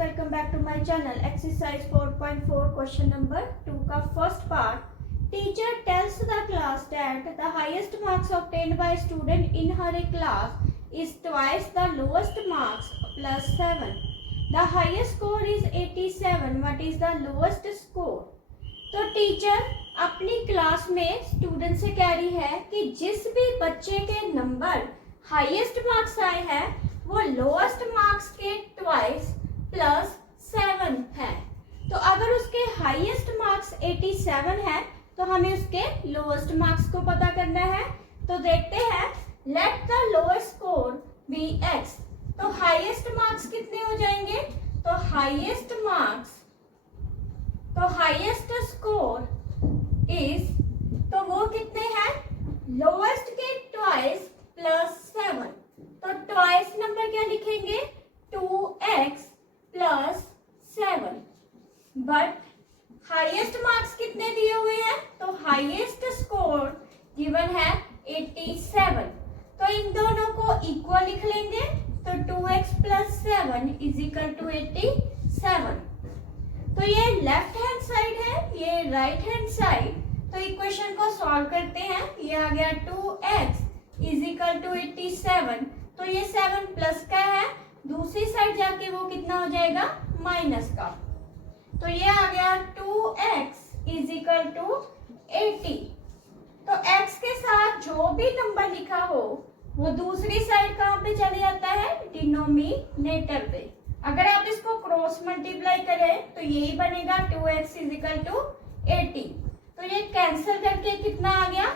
Welcome back to my channel. Exercise 4.4 question number 2 का first part. Teacher tells the class that the highest marks obtained by student in her class is twice the lowest marks plus 7। The highest score is 87। What is the lowest score? तो teacher अपनी class में student से कह रही है कि जिस भी बच्चे के नंबर हाईएस्ट मार्क्स आए हैं वो लोएस्ट मार्क्स के ट्वाइस प्लस 7 है। तो अगर उसके हाईएस्ट मार्क्स 87 है तो हमें उसके लोएस्ट मार्क्स को पता करना है। तो देखते हैं, let the lowest score be x। तो हाईएस्ट मार्क्स कितने हो जाएंगे? तो हाईएस्ट स्कोर इज, तो वो कितने हैं? लोएस्ट के ट्वाइस प्लस 7। तो ट्वाइस नंबर क्या लिखेंगे? 2x plus 7। But highest marks कितने दिए हुए हैं? तो हाईएस्ट स्कोर गिवन है 87। तो इन दोनों को इक्वल लिख लेंगे। तो 2x plus 7 is equal to 87। तो ये लेफ्ट हैंड साइड है, ये राइट हैंड साइड। तो इक्वेशन को सॉल्व करते हैं। ये आ गया 2x इज इक्वल टू 87। तो ये 7 प्लस का है, दूसरी साइड जाके वो कितना हो जाएगा? माइनस का। तो ये आ गया 2x इज इक्वल टू 80। तो x के साथ जो भी नंबर लिखा हो वो दूसरी साइड कहाँ पे चले जाता है? डिनोमिनेटर पे। अगर आप इसको क्रॉस मल्टीप्लाई करें तो यही बनेगा 2x इज इक्वल टू 80। तो ये कैंसिल करके कितना आ गया?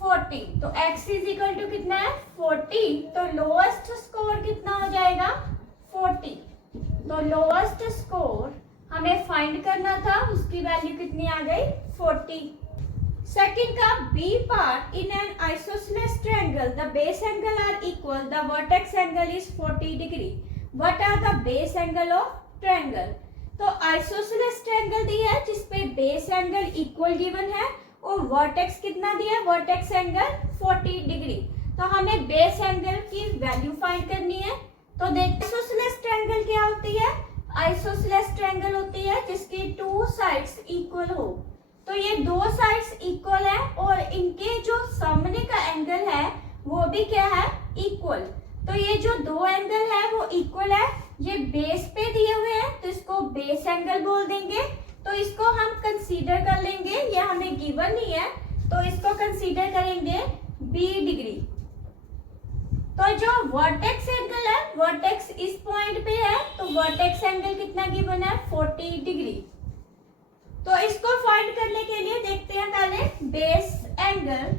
40। तो x इज इक्वल टू कितना है? 40। तो लोएस्ट स्कोर कितना हो जाएगा? 40। तो लोएस्ट स्कोर हमें फाइंड करना था, उसकी वैल्यू कितनी आ गई? 40। सेकंड का B part, in an isosceles triangle the base angle are equal, the vertex angle is 40 degree. What are the base angle of triangle? तो आइसोसेलेस ट्रायंगल दिया है जिसपे बेस एंगल इक्वल गिवन है और vertex कितना दिया? Vertex angle 40 degree. तो हमें बेस एंगल की वैल्यू फाइंड करनी है। तो देखते हैं आइसोसेलेस ट्रायंगल क्या होती है। आइसोसेलेस ट्रायंगल होती है जिसकी टू साइड्स इक्वल हो। तो ये दो साइड्स इक्वल है और इनके जो सामने का एंगल है वो भी क्या है? इक्वल। तो ये जो दो एंगल है वो इक्वल है। ये बेस पे दिए हुए हैं तो इसको बेस एंगल बोल देंगे। तो इसको हम कंसीडर कर लेंगे, ये हमें गिवन नहीं है तो इसको कंसीडर करेंगे b डिग्री। तो जो वर्टेक्स एंगल है, वर्टेक्स इस पॉइंट पे है तो वर्टेक्स एंगल कितना गिवन है? 40 डिग्री। तो इसको फाइंड करने के लिए देखते हैं पहले बेस एंगल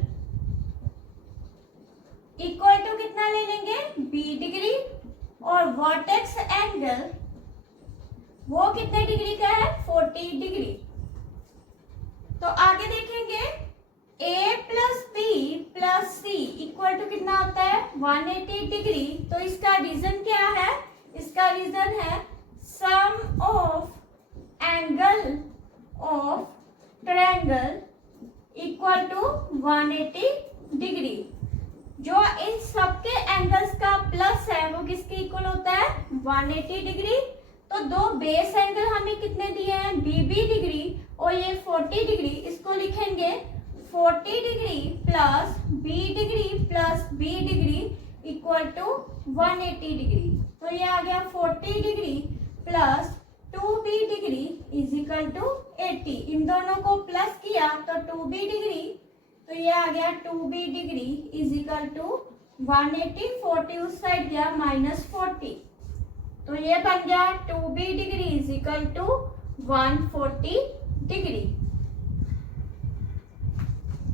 इक्वल टू कितना ले लेंगे? b degree. और वर्टेक्स एंगल वो कितने डिग्री का है? 40 डिग्री। तो आगे देखेंगे a plus B plus C equal to कितना होता है? 180 डिग्री। तो इसका रीजन क्या है? इसका रीजन है sum of angle of triangle equal to 180 degree. जो इन सबके एंगल्स का प्लस है वो किसके इक्वल होता है? 180 डिग्री। तो दो बेस एंगल हमें कितने दिए हैं? BB डिग्री और ये 40 डिग्री। इसको लिखेंगे 40 degree plus B degree plus B degree equal to 180 degree. तो ये आ गया 40 degree plus 2B degree is equal to 80। इन दोनों को प्लस किया तो 2B डिग्री, तो ये आ गया 2B degree is equal to 180। 40 उस साइड गया -40। तो ये बन गया 2B degree is equal to 140 degree.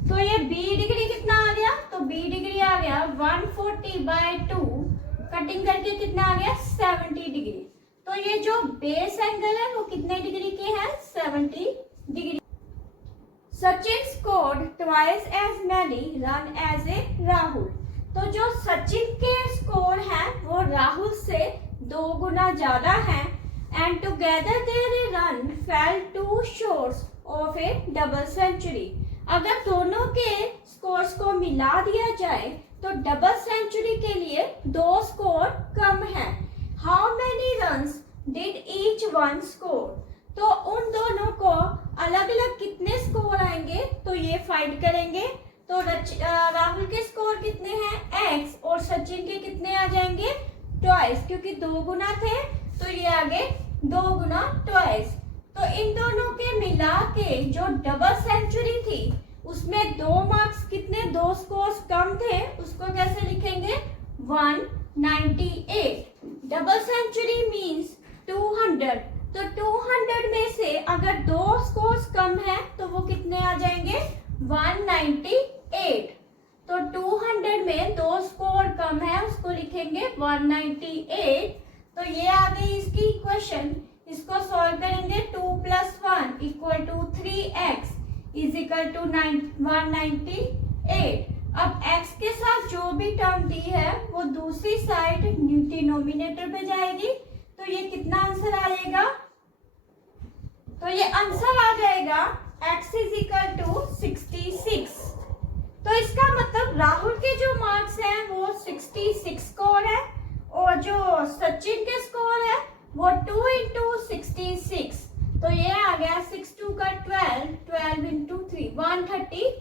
तो ये B डिग्री कितना आ गया? तो B डिग्री आ गया 140/2, कटिंग करके कितना आ गया? 70 डिग्री। तो ये जो बेस एंगल है वो कितने डिग्री के है? 70 degree. Sachin scored twice as many run as a Rahul. तो जो सचिन के स्कोर है वो राहुल से 2 गुना ज्यादा है। And together their run fell 2 shots of a double century. अगर दोनों के स्कोर्स को मिला दिया जाए तो डबल सेंचुरी के लिए 2 स्कोर कम है। How many runs 1 score. तो उन दोनों को अलग अलग कितने स्कोर आएंगे तो ये फाइंड करेंगे। तो राहुल के स्कोर कितने हैं x और सचिन के कितने आ जाएंगे ट्वाइस, क्योंकि 2 गुना थे तो ये आगे 2 गुना ट्वाइस। तो इन दोनों के मिला के जो डबल सेंचुरी थी उसमें 2 मार्क्स कितने 2 स्कोर्स कम थे, उसको कैसे लिखेंगे 198। Double century means 200। तो 200 में से अगर 2 स्कोर्स कम है तो वो कितने आ जाएंगे 198। तो 200 में 2 स्कोर कम है उसको लिखेंगे 198। तो ये आ गई इसकी इक्वेशन। इसको सॉल्व करेंगे 2 + 1 = 3x = 198। अब x के साथ जो भी टर्म दी है वो दूसरी साइड डिनोमिनेटर पे जाएगी। तो ये कितना आंसर आएगा, तो ये आंसर आ जाएगा x = 66। तो इसका मतलब राहुल के जो मार्क्स हैं वो 66 स्कोर है और जो सचिन के स्कोर है वो 2 × 66। तो ये आ गया 6 × 2 = 12, 12 × 3 136।